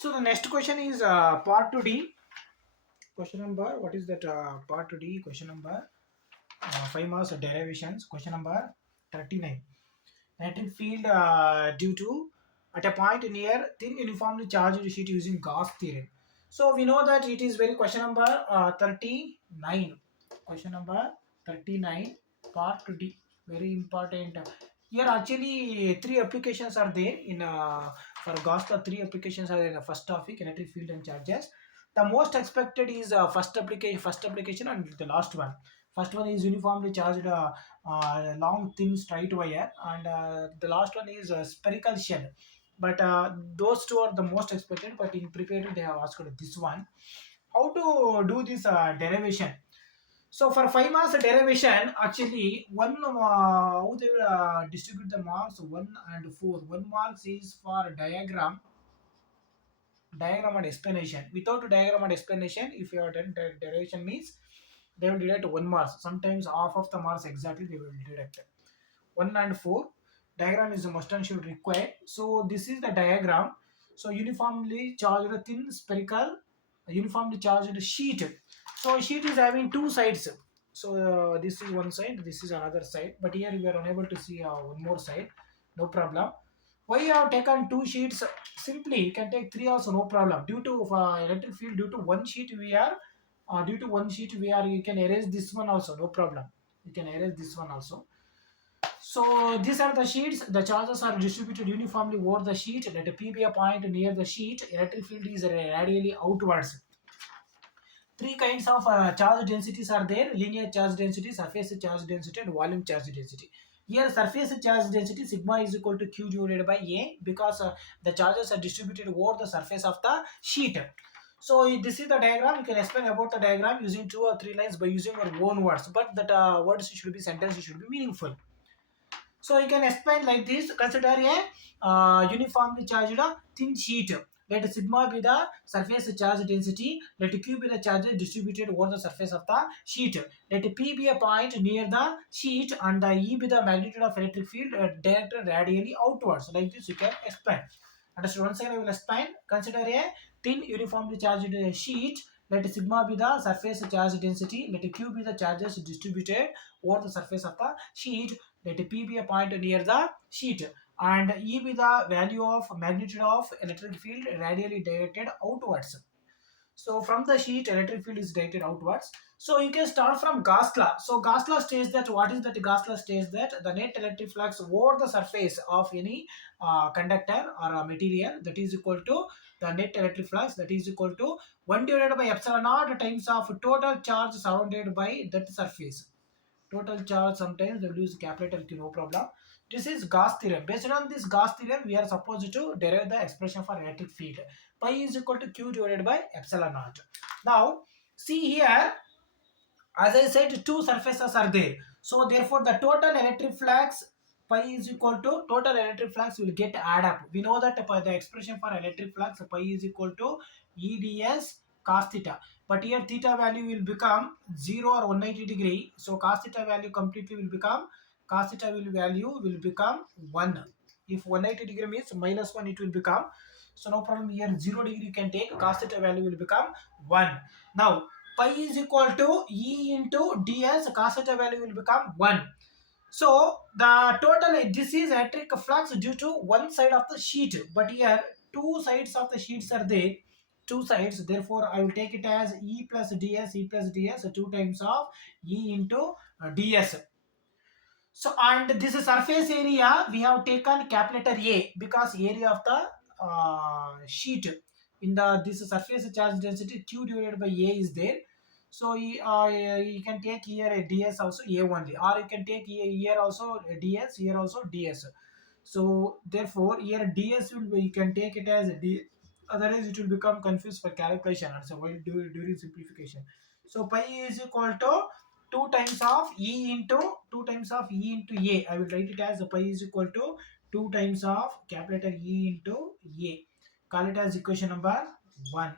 So the next question is part 2D. Question number, what is that? Part 2D, question number 5 marks derivations. Question number 39. Electric field due to at a point near thin uniformly charged sheet using Gauss theorem. So we know that it is very question number 39. Question number 39, part 2D. Very important. Here actually three applications are there in for Gauss. The three applications are in the first topic, electric field and charges. The most expected is first application and the last one. First one is uniformly charged long thin straight wire, and the last one is a spherical shell. But those two are the most expected, but in preparatory they have asked this one. How to do this derivation? So for 5 marks derivation, actually one how they will distribute the marks 1 and 4. 1 marks is for diagram and explanation. Without diagram and explanation, if you have done derivation means they will deduct 1 marks. Sometimes half of the marks exactly they will deduct. 1 and 4 diagram is a must and should require. So this is the diagram. So uniformly charged thin spherical uniformly charged sheet. So sheet is having two sides. So this is one side, this is another side, but here we are unable to see one more side. No problem. Why you have taken two sheets? Simply you can take three also, no problem. Due to electric field, due to one sheet we are you can erase this one also, no problem. You can erase this one also. So these are the sheets. The charges are distributed uniformly over the sheet. Let P be a point near the sheet. Electric field is radially outwards. Three kinds of charge densities are there: linear charge density, surface charge density, and volume charge density. Here surface charge density sigma is equal to q divided by a, because the charges are distributed over the surface of the sheet. So this is the diagram. You can explain about the diagram using 2 or 3 lines by using your own words, but that words should be sentence should be meaningful. So you can explain like this. Consider a uniformly charged thin sheet. Let sigma be the surface charge density. Let q be the charges distributed over the surface of the sheet. Let p be a point near the sheet, and the e be the magnitude of electric field directed radially outwards. Like this you can explain. Understood? Once again I will explain. Consider a thin uniformly charged sheet. Let sigma be the surface charge density. Let q be the charges distributed over the surface of the sheet. Let P be a point near the sheet, and E be the value of magnitude of electric field radially directed outwards. So from the sheet, electric field is directed outwards. So you can start from Gauss law. So Gauss law states that, what is that? Gauss law states that the net electric flux over the surface of any conductor or a material, that is equal to the net electric flux, that is equal to 1 divided by epsilon naught times of total charge surrounded by that surface. Total charge, sometimes they will use capital Q, no problem. This is Gauss theorem. Based on this Gauss theorem, we are supposed to derive the expression for electric field. Pi is equal to Q divided by epsilon naught. Now, see here, as I said, two surfaces are there. So therefore, the total electric flux pi is equal to total electric flux will get add up. We know that the expression for electric flux pi is equal to EDS cos theta. But here theta value will become 0 or 180 degree. So cos theta value completely will become value will become 1. If 180 degree means -1, it will become. So no problem here, 0 degree you can take, cos theta value will become 1. Now pi is equal to E into ds, cos theta value will become 1. So the total, this is electric flux due to one side of the sheet, but here two sides of the sheets are there, two sides. Therefore I will take it as E plus ds, so 2 times of E into ds. So and this surface area we have taken capital A, because area of the sheet in the this surface charge density Q divided by A is there. So you can take here a ds also A only, or you can take here also a ds, here also ds. So therefore here ds will be, you can take it as a d, otherwise it will become confused for calculation also while during simplification. So pi is equal to 2 times of E into 2 times of E into A. I will write it as pi is equal to 2 times of capital E into A. Call it as equation number 1.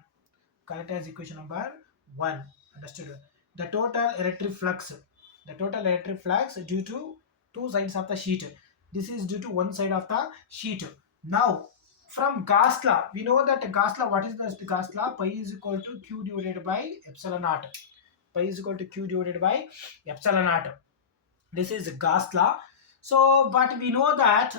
Call it as equation number 1. Understood? The total electric flux. The total electric flux due to two sides of the sheet. This is due to one side of the sheet. Now from Gauss law, we know that Gauss law, what is the Gauss law? Pi is equal to Q divided by epsilon naught. Pi is equal to Q divided by epsilon naught. This is Gauss law. So but we know that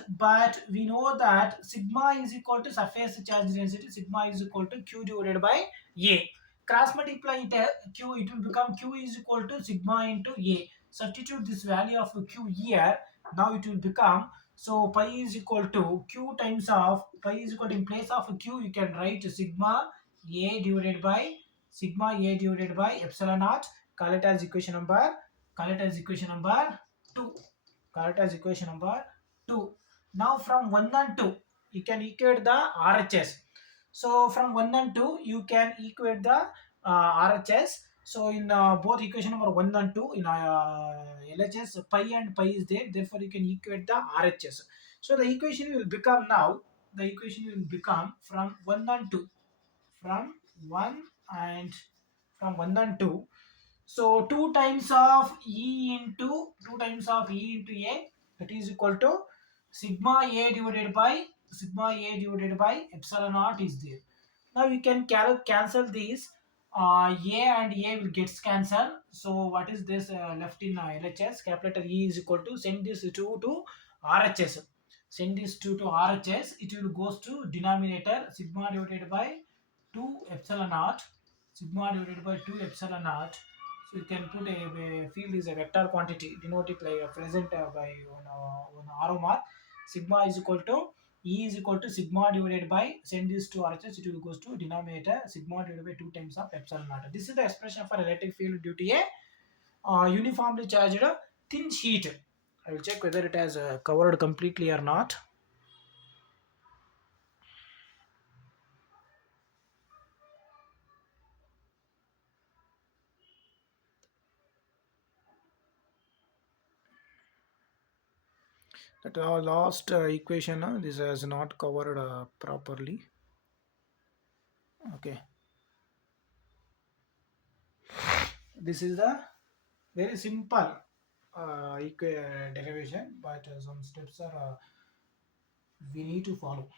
sigma is equal to surface charge density, sigma is equal to Q divided by A. Cross multiply it, Q, it will become Q is equal to sigma into A. Substitute this value of Q here. Now it will become, so pi is equal to Q times of, pi is equal to, in place of Q you can write sigma A divided by epsilon naught. Call it as equation number, call it as equation number 2. Call it as equation number 2. Now from 1 and 2, you can equate the RHS. So from 1 and 2, you can equate the RHS. So in both equation number 1 and 2, in LHS, pi and pi is there. Therefore, you can equate the RHS. So the equation will become now, the equation will become from 1 and 2. From 1 and from 1 and 2. So 2 times of E into A, that is equal to sigma A divided by epsilon naught is there. Now you can cancel these. A and A will get cancelled. So what is this left in LHS? Capital E is equal to, send this 2 to RHS. Send this 2 to RHS. It will goes to denominator, sigma divided by 2 epsilon naught. Sigma divided by 2 epsilon naught. So you can put a field is a vector quantity, denote it like a present by one arrow mark. Sigma is equal to, E is equal to sigma divided by, send this to RHS, it will goes to denominator, sigma divided by 2 times of epsilon naught. This is the expression for electric field due to a uniformly charged thin sheet. I will check whether it has covered completely or not. That our last equation, this has not covered properly. Okay, this is the very simple derivation, but some steps are we need to follow.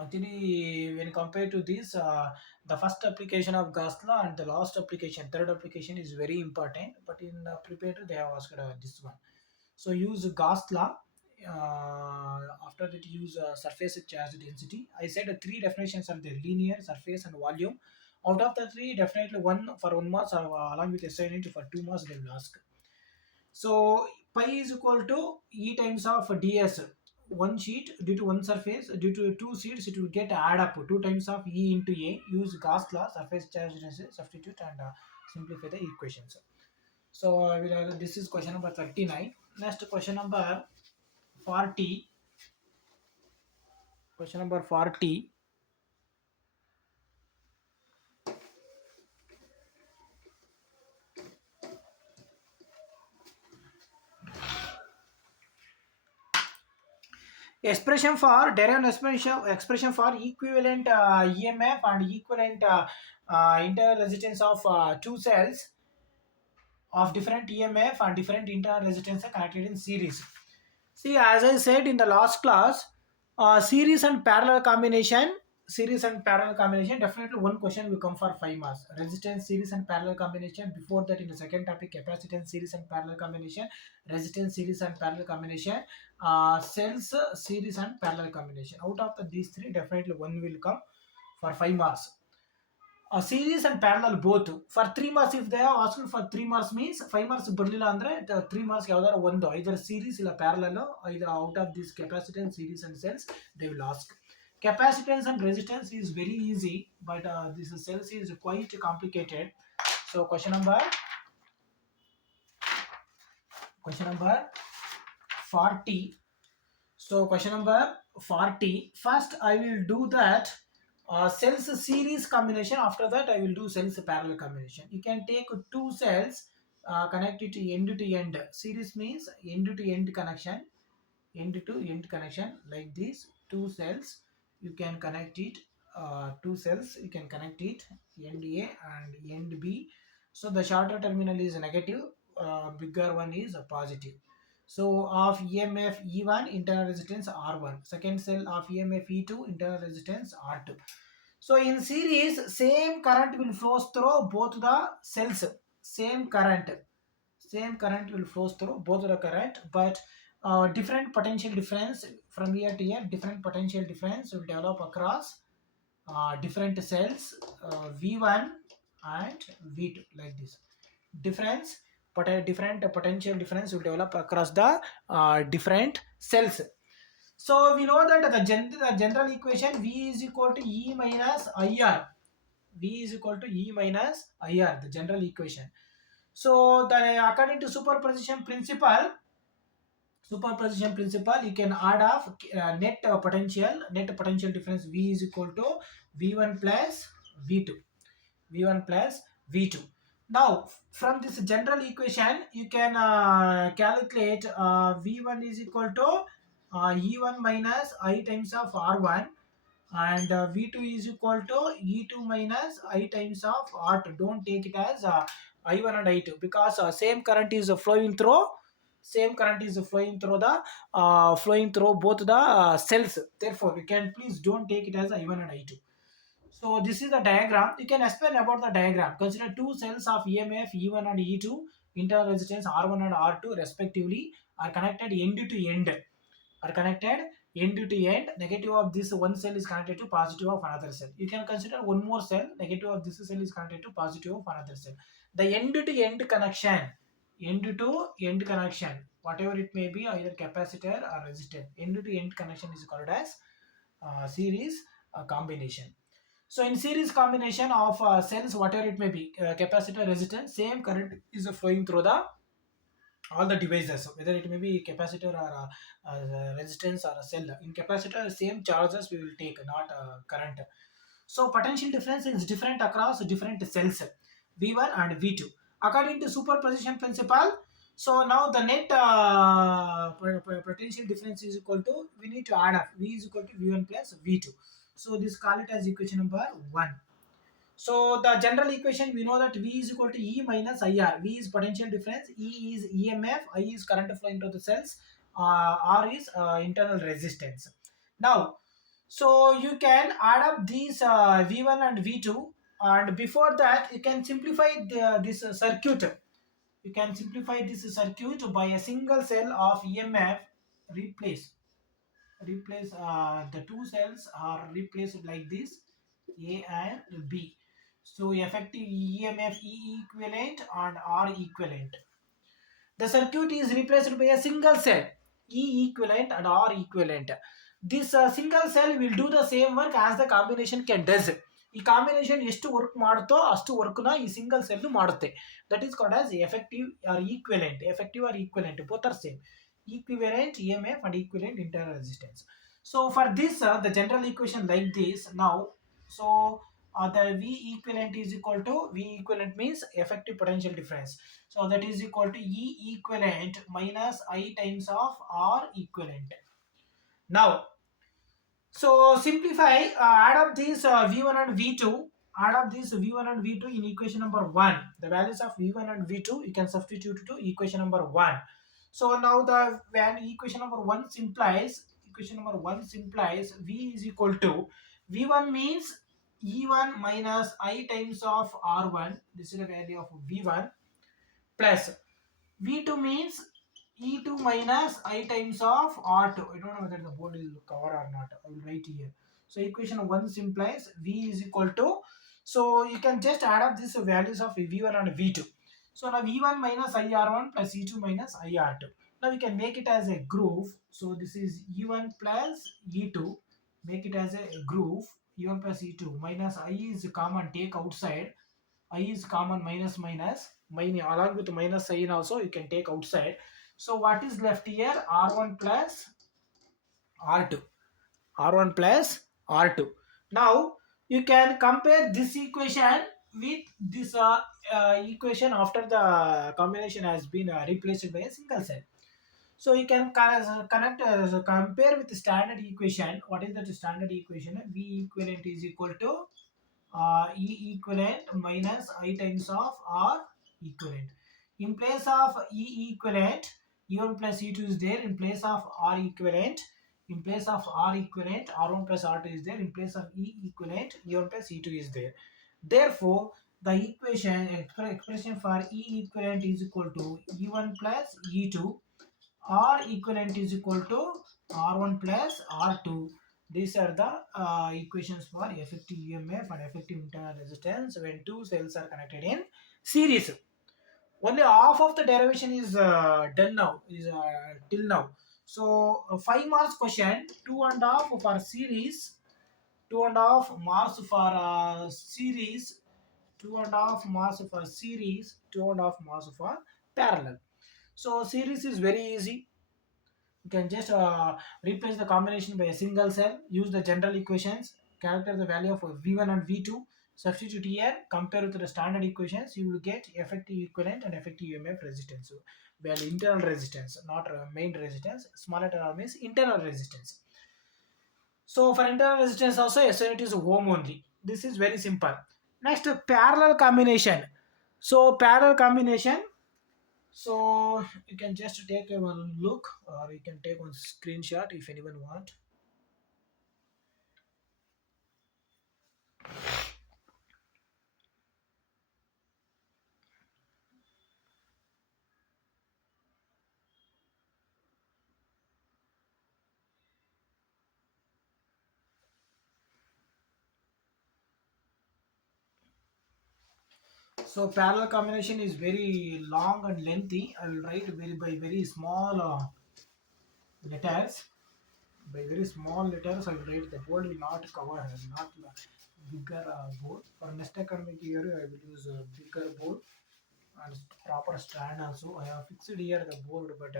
Actually, when compared to this, the first application of Gauss law and the last application, third application is very important. But in Preparatory, they have asked this one. So use Gauss law. After that, use surface charge density. I said three definitions are there: linear, surface, and volume. Out of the three, definitely one for 1 mass, along with SI unit for 2 mass, they will ask. So pi is equal to E times of ds. One sheet due to one surface, due to two sheets, it will get add up 2 times of E into A. Use Gauss law, surface charge density, substitute, and simplify the equations. So this is question number 39. Next question number 40. Question number 40. Expression for derive expression for equivalent EMF and equivalent interresistance of two cells of different EMF and different internal resistance are connected in series. See, as I said in the last class, series and parallel combination, definitely one question will come for 5 marks. Resistance series and parallel combination. Before that, in the second topic, capacitance series and parallel combination, resistance series and parallel combination, cells series and parallel combination. Out of these three, definitely one will come for 5 marks. Series and parallel both for 3 marks. If they are asking for 3 marks means 5 marks ಬರ್ಲಿಲ್ಲ ಅಂದ್ರೆ 3 marks ಯಾವ್ದಾರ ಒಂದು either series ಇಲ್ಲ parallel, either out of this capacitance series and cells they will ask. Capacitance and resistance is very easy, but this cells is quite complicated. So question number 40. So question number 40. First I will do that cells series combination. After that I will do cells parallel combination. You can take two cells, connect it end to end. Series means end to end connection, end to end connection like this. Two cells you can connect it, two cells you can connect it, end A and end B. So the shorter terminal is negative, bigger one is a positive. So of EMF E1 internal resistance R1. Second cell of EMF E2 internal resistance R2. So in series, same current will flows through both the cells. Same current, same current will flows through both the current, but different potential difference from here to here. Different potential difference will develop across different cells, V1 and V2, like this. Difference, but a different potential difference will develop across the different cells. So we know that the general equation V is equal to E minus IR. V is equal to E minus IR, the general equation. So the according to superposition principle, you can add off net potential difference V is equal to V1 plus V2. V1 plus V2. Now, from this general equation, you can calculate V1 is equal to E1 minus I times of R1, and V2 is equal to E2 minus I times of R2. Don't take it as I1 and I2, because same current is flowing through, same current is flowing through both the cells. Therefore, you can please don't take it as I1 and I2. So this is the diagram. You can explain about the diagram. Consider two cells of EMF E1 and E2, internal resistance R1 and R2 respectively, are connected end to end. Are connected end to end. Negative of this one cell is connected to positive of another cell. You can consider one more cell. Negative of this cell is connected to positive of another cell. The end to end connection, whatever it may be, either capacitor or resistor. End to end connection is called as series combination. So in series combination of cells, whatever it may be, capacitor, resistance, same current is flowing through the all the devices, whether it may be capacitor or resistance or a cell. In capacitor, same charges we will take, not current. So potential difference is different across different cells, V1 and V2. According to superposition principle, so now the net potential difference is equal to, we need to add up, V is equal to V1 plus V2. So this call it as equation number 1. So the general equation, we know that V is equal to E minus IR. V is potential difference, E is EMF, I is current flow into the cells, R is internal resistance. Now, so you can add up these V1 and V2, and before that you can simplify this circuit. You can simplify this circuit by a single cell of EMF. Replace the two cells are replaced like this, A and B. So effective EMF E equivalent and R equivalent. The circuit is replaced by a single cell, E equivalent and R equivalent. This single cell will do the same work as the combination can does. ಈ combination ಎಷ್ಟು work ಮಾಡುತ್ತೋ ಅಷ್ಟು ವರ್ಕ್ನ ಈ single cell ಮಾಡುತ್ತೆ. That is called as effective or equivalent both are same. Equivalent EMF and equivalent internal resistance. So for this, the general equation like this now. So the V equivalent is equal to, V equivalent means effective potential difference. So that is equal to E equivalent minus I times of R equivalent. Now, so simplify, add up these V1 and V2. Add up these V1 and V2 in equation number 1. The values of V1 and V2 you can substitute to equation number 1. So now the when equation number 1 simplies, V is equal to, V1 means E1 minus I times of R1. This is the value of V1, plus V2 means E2 minus I times of R2. I don't know whether the board is covered or not. I will write here. So equation 1 implies V is equal to, so you can just add up these values of V1 and V2. So now V1 minus IR1 plus E2 minus IR2. Now we can make it as a groove. So this is E1 plus E2. Make it as a groove. E1 plus E2 minus I is common, take outside. I is common, minus along with minus sign also you can take outside. So what is left here? R1 plus R2. R1 plus R2. Now you can compare this equation with this equation after the combination has been replaced by a single cell. So you can compare with the standard equation. What is the standard equation? V equivalent is equal to E equivalent minus I times of R equivalent. In place of E equivalent, E1 plus E2 is there in place of R equivalent. In place of R equivalent, R1 plus R2 is there. In place of E equivalent, E1 plus E2 is there. Therefore, the expression for E equivalent is equal to E1 plus E2. R equivalent is equal to R1 plus R2. These are the equations for effective EMF and effective internal resistance when two cells are connected in series. Only half of the derivation is done now, is till now. So 5 marks question, two and a half for series, two and a half marks for series, two and a half marks for series, two and a half marks for parallel. So series is very easy. You can just replace the combination by a single cell, use the general equations, calculate the value of V1 and V2, substitute here, compare with the standard equations, you will get effective equivalent and effective EMF resistance. So, well, internal resistance, not main resistance. Small internal means internal resistance. So for internal resistance also, S unit is ohm only. This is very simple. Next, parallel combination. So parallel combination, so you can just take a one look or you can take one screenshot if anyone want. So parallel combination is very long and lengthy. I will write very by very small letters. By very small letters, I will write. The board will not cover, not bigger board. For next academic year, I will use a bigger board and proper stand also. I have fixed here the board, but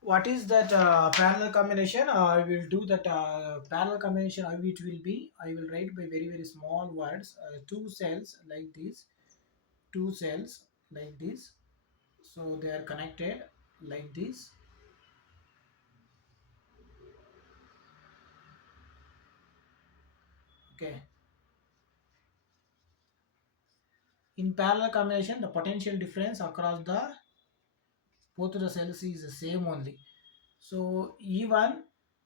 what is that parallel combination? I will do that parallel combination. How it will be? I will write by very very small words. Two cells like this, two cells like this. So they are connected like this. Okay. In parallel combination, the potential difference across the both of the cells is the same only. So E1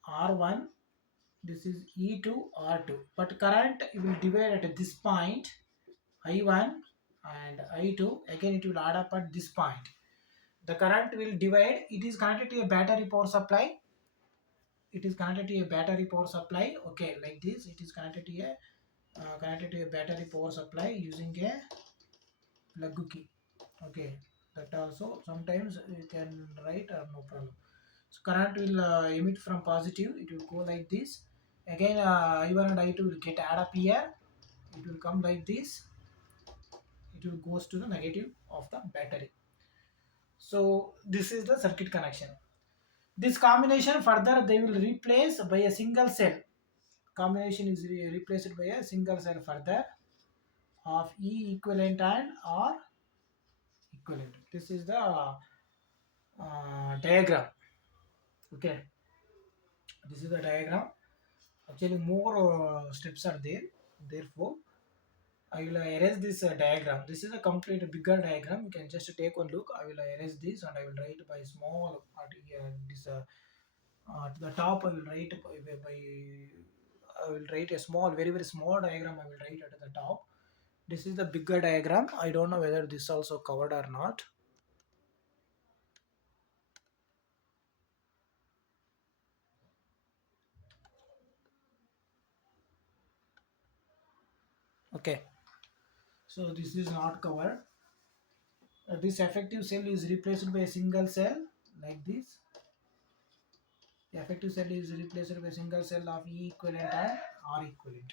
R1, this is E2 R2. But current will divide at this point I1 and I2. Again it will add up at this point. The current will divide. It is connected to a battery power supply. It is connected to a battery power supply. Okay, like this. It is connected to a battery power supply using a plug key. Okay, that also sometimes you can write or no problem. So current will emit from positive, it will go like this. Again I1 and I2 will get add up here, it will come like this, it will goes to the negative of the battery. So this is the circuit connection. This combination further they will replace by a single cell. Combination is replaced by a single cell further of E equivalent and R equivalent. This is the diagram. Okay, this is the diagram. Actually more steps are there, therefore I will erase this diagram. This is a complete bigger diagram. You can just take one look. I will erase this and I will write by small this to the top. I will write by I will write a small, very very small diagram. I will write at the top. This is the bigger diagram. I don't know whether this also covered or not. Okay, so this is not covered. This effective cell is replaced by a single cell like this. The effective cell is replaced by a single cell of E equivalent and R equivalent.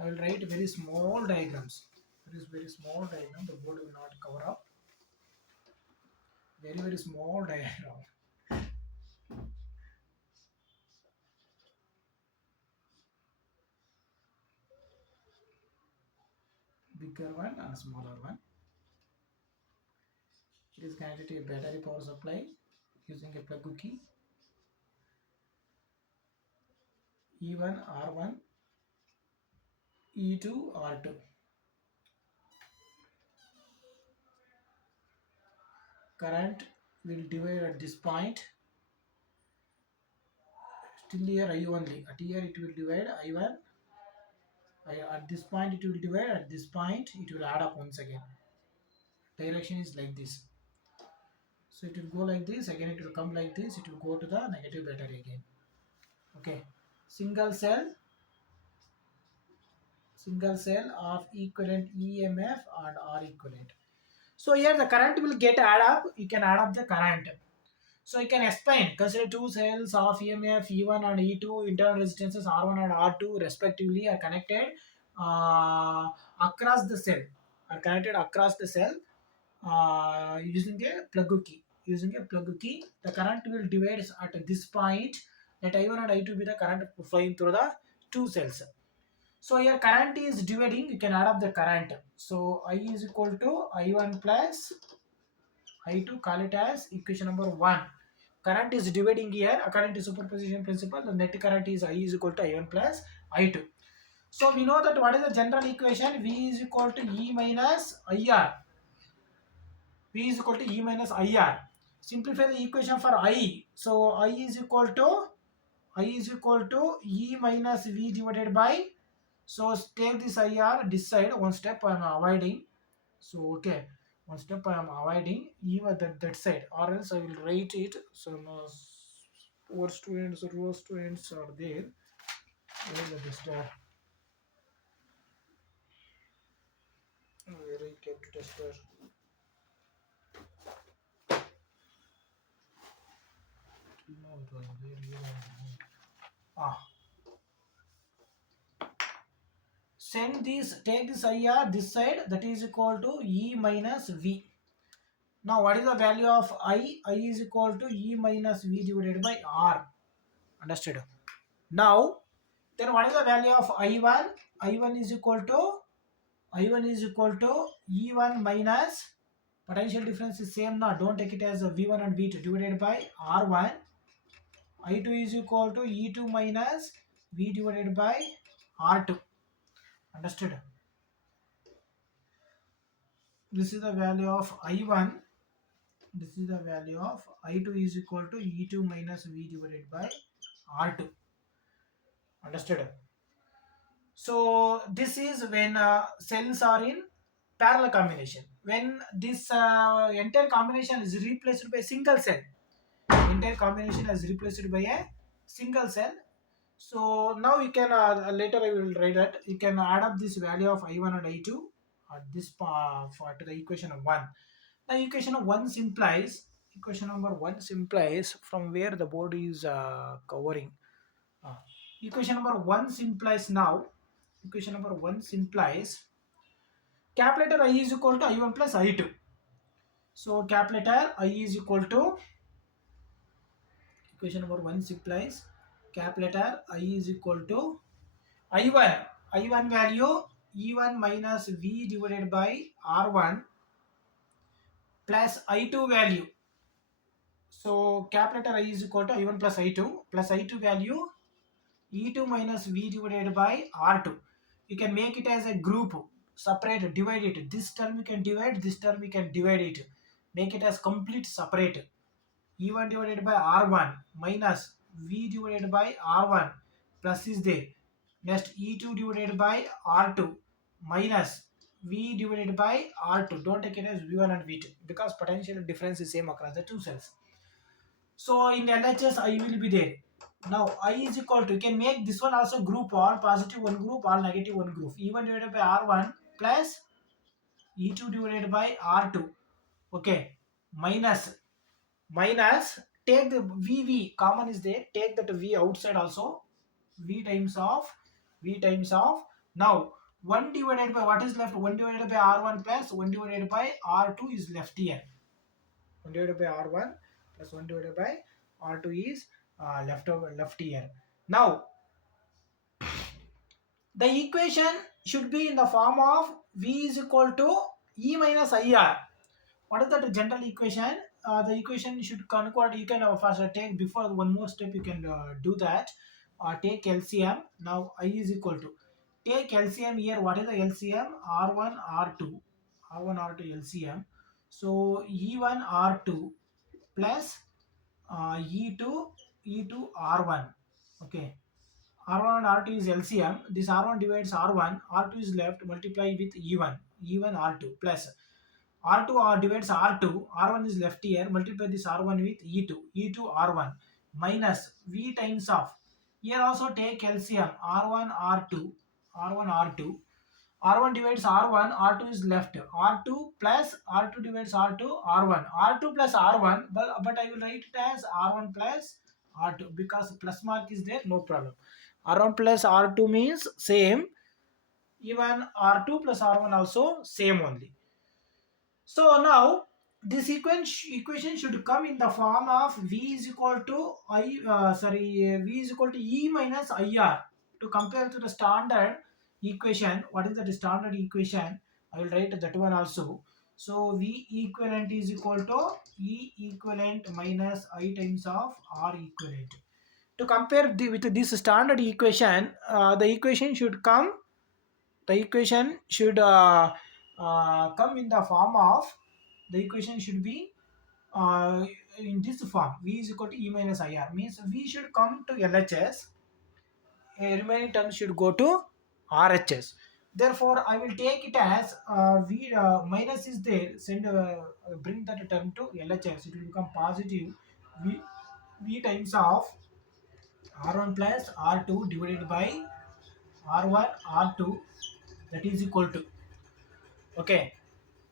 I will write very small diagrams. It is very small diagram. The board will not cover up. Very very small diagram. Bigger one and smaller one. It is connected to a battery power supply using a plug key. E1 R1, E2 R2. current will divide at this point. Still here I only. At here it will divide I1. At this point it will divide. At this point it will add up once again. Direction is like this. So it will go like this. Again it will come like this. It will go to the negative battery again. Okay. Single cell. Single cell of equivalent EMF and R equivalent. So here the current will get add up. You can add up the current. So you can explain. Consider two cells of EMF E1 and E2 internal resistances R1 and R2 respectively are connected across the cell. Are connected across the cell using a plug key. Using a plug key, the current will divide at this point. Let I1 and I2 be the current flowing through the two cells. So here current is dividing. You can add up the current. So I is equal to I1 plus I2, call it as equation number 1. Current is dividing here according to superposition principle. The net current is I is equal to I1 plus I2. So we know that what is the general equation? V is equal to E minus IR. V is equal to E minus IR. Simplify the equation for I. So I is equal to E minus V divided by. So take this IR this side. One step I am avoiding. So okay, one step I am avoiding even that side, or else I will write it. So no, poor students or row students are there. Where is the tester? Where I kept tester? No, it was there. Ah, send this. Take this IR this side. That is equal to E minus V. Now what is the value of I? I is equal to E minus V divided by R. Understood? Now then what is the value of I1? I1 is equal to E1 minus potential difference is same now. Don't take it as a V1 and V2 divided by R1. I2 is equal to E2 minus V divided by R2. Understood? This is the value of I1. This is the value of I2 is equal to E2 minus V divided by R2. Understood? So this is when cells are in parallel combination. When this entire combination is replaced by single cell, entire combination is replaced by a single cell. So now you can later I will write that you can add up this value of I1 and I2 at this for to the equation of 1. The equation of 1 implies equation number 1 implies from where the board is covering. Uh, equation number 1 implies now. Equation number 1 implies calculator I is equal to I1 plus I2. So calculator I is equal to equation number 1 implies calculator I is equal to I1 value E1 minus V divided by R1 plus I2 value. So calculator I is equal to I1 plus I2 value E2 minus V divided by R2. You can make it as a group, separate, divide it. This term you can divide, this term you can divide it. Make it as complete separate. E1 divided by R1 minus V divided by R1 plus is there. Next E2 divided by R2 minus V divided by R2. Don't take it as V1 and V2 because potential difference is same across the two cells. So in LHS I will be there. Now I is equal to, you can make this one also group, all positive one group, all negative one group. E1 divided by R1 plus E2 divided by R2. Okay. Minus take the VV common is there. Take that V outside also. V times of now 1 divided by what is left? 1 divided by R1 plus 1 divided by R2 is left here. 1 divided by R1 plus 1 divided by R2 is left here. Now the equation should be in the form of V is equal to E minus IR. What is that general equation? The equation should convert. You can first take before one more step. You can do that. Take LCM. Now I is equal to take LCM here. What is the LCM? R1 R2 LCM. So E1 R2 plus E2 R1. Okay. R1 and R2 is LCM. This R1 divides R1. R2 is left. Multiply with E1. E1 R2 plus R2 divides R2. R1 is left here. Multiply this R1 with E2. E2 R1 minus V times of. Here also take LCM. R1 R2. R1 R2. R1 divides R1, R2 is left. R2 plus R2 divides R2, R1. R2 plus R1, but I will write it as R1 plus R2 because plus mark is there, no problem. R1 plus R2 means same. Even R2 plus R1 also same only. So now this equation should come in the form of V is equal to V is equal to E minus IR to compare to the standard equation. What is the standard equation? I will write that one also. So V equivalent is equal to E equivalent minus I times of R equivalent. To compare with this standard equation, the equation should come in the form of the equation should be uh, in this form. V is equal to E minus IR means V should come to LHS, remaining terms should go to RHS. Therefore I will take it as V minus is there, bring that term to LHS, it will become positive. V times of R1 plus R2 divided by R1 R2, that is equal to, okay,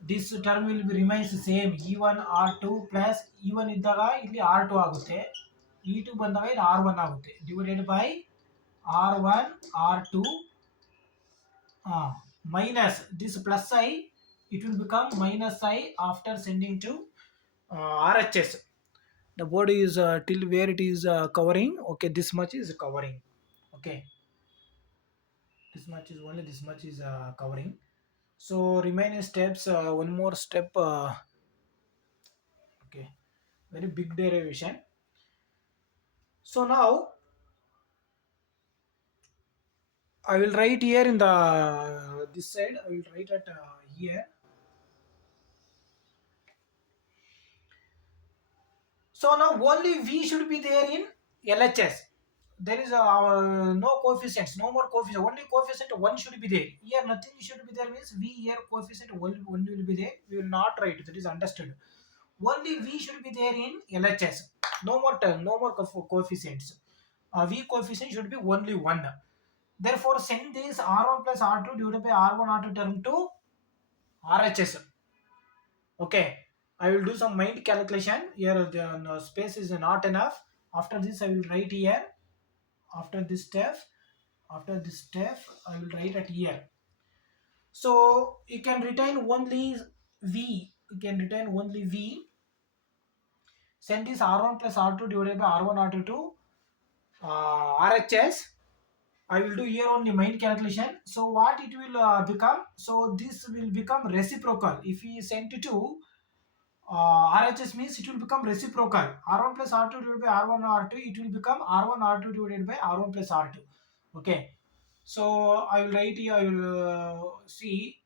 this term will be remains same. E1 R2 plus E1 ಇದ್ದಾಗ ಇಲ್ಲಿ R2 ಆಗುತ್ತೆ, E2 ಬಂದಾಗ ಇಲ್ಲಿ R1 ಆಗುತ್ತೆ, divided by R1 R2 minus this plus I, it will become minus I after sending to RHS. The board is till where it is covering, okay, this much is covering, okay, this much is only this much is covering. So remaining steps, one more step, okay, very big derivation. So now I will write here in the this side, I will write it here. So now only V should be there in LHS. There is no coefficients, no more coefficient, only coefficient 1 should be there. Here nothing should be there means V here coefficient 1 will be there. We will not write, that is understood. Only V should be there in LHS. No more term, no more coefficients. V coefficient should be only 1. Therefore, send this R1 plus R2 divided by R1 R2 term to RHS. Okay, I will do some mind calculation. Here the space is not enough. After this, I will write here. After this step, I will write at here. So you can retain only V. You can retain only V. Send this R1 plus R2 divided by R1 R2 to RHS. I will do here only mind calculation. So what it will become? So this will become reciprocal. If we send to RHS means it will become reciprocal. R1 plus R2 divided by R1 R2, it will become R1 R2 divided by R1 plus R2. Okay. So I will write here, I will see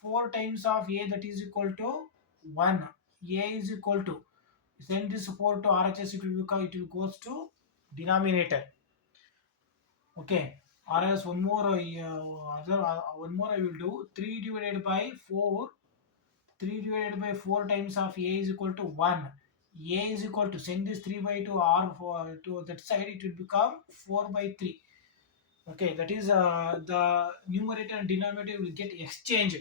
4 times of A, that is equal to 1. A is equal to, send this 4 to RHS, it will become, it will goes to denominator. Okay, or else one more one more I will do, 3 divided by 4, 3 divided by 4 times of A is equal to 1. A is equal to, send this 3 by 2 R to that side, it will become 4 by 3. Okay, that is the numerator and denominator will get exchanged.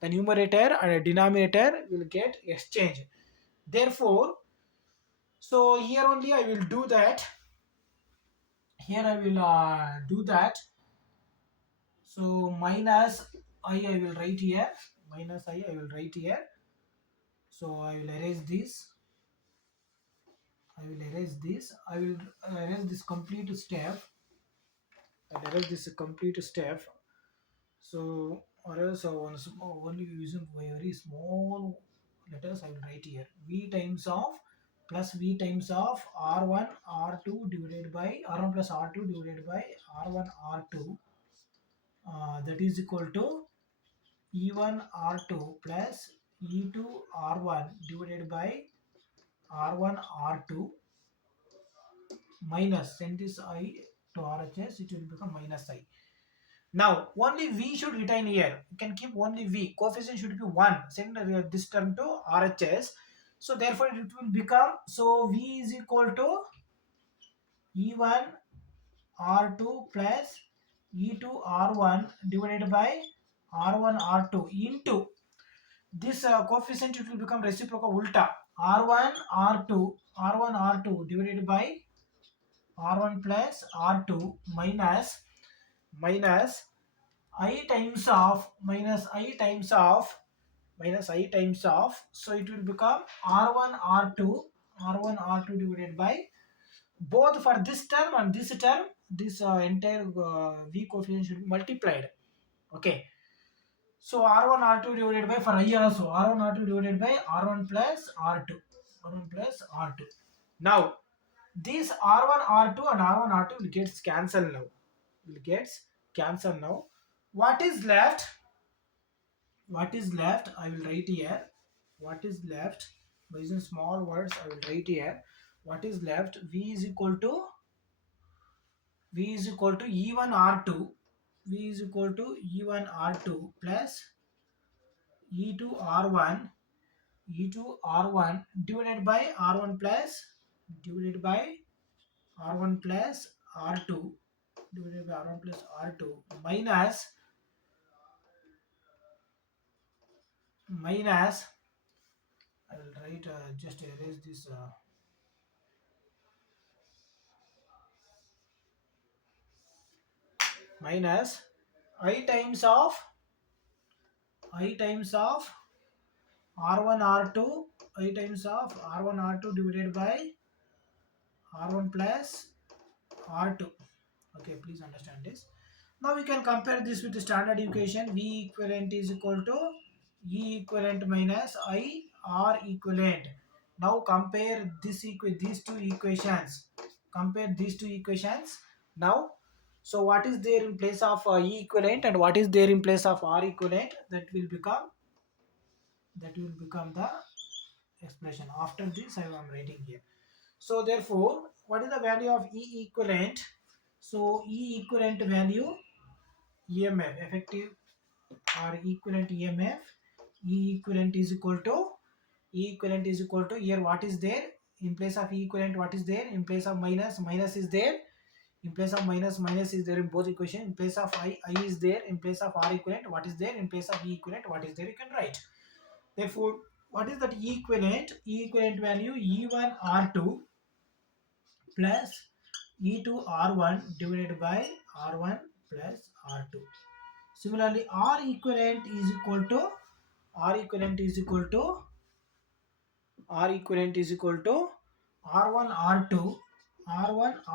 The numerator and denominator will get exchanged. Therefore, so here only I will do that. Here I will do that. So minus I will write here. Minus I will write here. So I will erase this. I will erase this. I will erase this complete step. I will erase this complete step. So or else only using very small letters I will write here. V times of plus V times of R1 R2 divided by R1 plus R2 divided by R1 R2, that is equal to E1 R2 plus E2 R1 divided by R1 R2 minus, send this I to RHS, it will become minus I. Now only V should retain here. You can keep only V. Coefficient should be 1. Send this term to RHS. So therefore it will become, so V is equal to E1 R2 plus E2 R1 divided by R1 R2 into this coefficient, it will become reciprocal ulta. R1 R2 R1 R2 divided by R1 plus R2 minus I times of so it will become R1 R2 divided by both for this term and this term, this entire V coefficient should be multiplied. Okay, so R1 R2 divided by, for I also R1 R2 divided by R1 plus R2. Now these R1 R2 and R1 R2 will get cancelled now. What is left? I will write here. What is left? By using small words, I will write here. What is left? V is equal to E1 R2. V is equal to E1 R2 plus E2 R1 divided by R1 plus R2 minus I will write, just erase this, minus I times of R1 R2 divided by R1 plus R2. Okay, please understand this. Now we can compare this with the standard equation. V equivalent is equal to E equivalent minus I R equivalent. Now compare these two equations. Now, so what is there in place of E equivalent and what is there in place of R equivalent? That will become the expression. After this I am writing here. So therefore, what is the value of E equivalent? So E equivalent value, EMF, effective or equivalent EMF, E equivalent is equal to, here what is there in place of E equivalent, what is there in place of minus is there, in place of minus is there in both equations. In place of I is there, in place of R equivalent what is there, in place of E equivalent what is there, you can write. Therefore, what is that E equivalent? E equivalent value E1 R2 plus E2 R1 divided by R1 plus R2. Similarly, R equivalent is equal to R1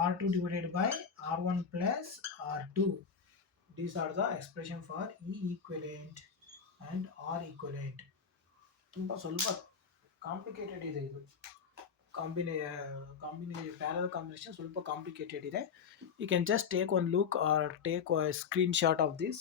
R2 divided by R1 plus R2. These are the expression for E equivalent and R equivalent. ತುಂಬಾ ಸ್ವಲ್ಪ complicated ಇದೆ ಇದು. Parallel combination ಸ್ವಲ್ಪ complicated ಇದೆ. You can just take one look or take a screenshot of this.